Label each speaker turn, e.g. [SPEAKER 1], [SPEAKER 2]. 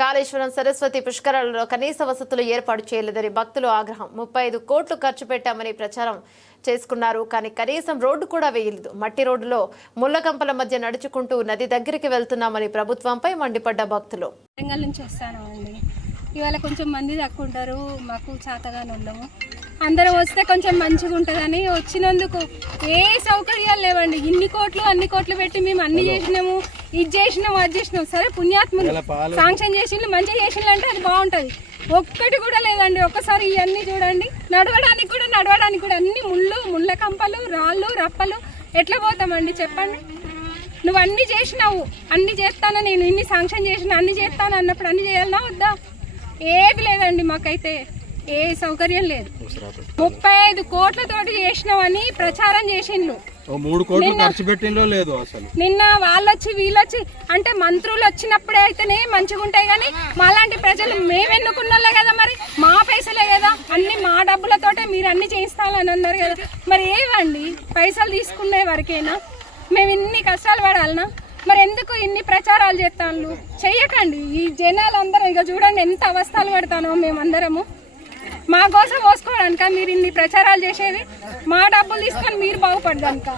[SPEAKER 1] కాళేశ్వరం సరస్వతి పుష్కరాలలో కనీస వసతులు ఏర్పాటు చేయలేదని భక్తులు ఆగ్రహం. ముప్పై ఐదు కోట్లు ఖర్చు పెట్టామని ప్రచారం చేసుకున్నారు. కానీ కనీసం రోడ్డు కూడా వేయలేదు. మట్టి రోడ్డులో ముళ్ళకంపల మధ్య నడుచుకుంటూ నది దగ్గరికి వెళ్తున్నామని ప్రభుత్వంపై మండిపడ్డ భక్తులు.
[SPEAKER 2] వరంగల్ నుంచి ఇవాళ కొంచెం మంది తక్కువ ఉంటారు మాకు చేతగానే ఉండము. అందరం వస్తే కొంచెం మంచిగా ఉంటుందని వచ్చినందుకు ఏ సౌకర్యాలు లేవండి. ఇన్ని కోట్లు అన్ని కోట్లు పెట్టి మేము అన్ని చేసినాము. ఇది చేసినాము అది చేసినాము సరే పుణ్యాత్ములు శాంక్షన్ చేసిండ్రు మంచిగా చేసిండ్రు అంటే అది బాగుంటుంది. ఒక్కటి కూడా లేదండి ఒక్కసారి ఇవన్నీ చూడండి. నడవడానికి కూడా నడవడానికి కూడా అన్ని ముళ్ళు ముళ్ళ కంపలు రాళ్ళు రప్పలు. ఎట్లా పోతామండి చెప్పండి? నువ్వు అన్ని చేసినావు అన్ని చేస్తాను నేను? ఇన్ని శాంక్షన్ చేసిన అన్ని చేస్తాను అన్నప్పుడు అన్ని చేయాలన్నా వద్దా? ఏది లేదండి మాకైతే ఏ సౌకర్యం లేదు. ముప్పై ఐదు కోట్లతోటి చేసినావని ప్రచారం చేసిండ్రు.
[SPEAKER 3] ఓ మూడు కోట్లు ఖర్చు పెట్టిందో లేదు అసలు.
[SPEAKER 2] నిన్న వాళ్ళొచ్చి వీళ్ళొచ్చి అంటే మంత్రులు వచ్చినప్పుడే అయితేనే మంచిగా ఉంటాయి కానీ మాలాంటి ప్రజలు మేము ఎన్నుకున్నోళ్ళే కదా మరి? మా పైసలే కదా. అన్ని మా డబ్బులతోటే మీరు అన్ని చేయిస్తాలని అన్నారు కదా. మరి ఏవండి? పైసలు తీసుకునే వరకేనా? మేము ఇన్ని కష్టాలు పడాలనా? మరి ఎందుకు ఇన్ని ప్రచారాలు చేస్తాను చెయ్యకండి. ఈ జనాలందరూ ఇక చూడండి ఎంత అవస్థలు పడతానో మేమందరము. మా కోసం మోసుకోవడానిక? మీరు ఇన్ని ప్రచారాలు చేసేది? మా డబ్బులు తీసుకొని మీరు బాగుపడడానిక?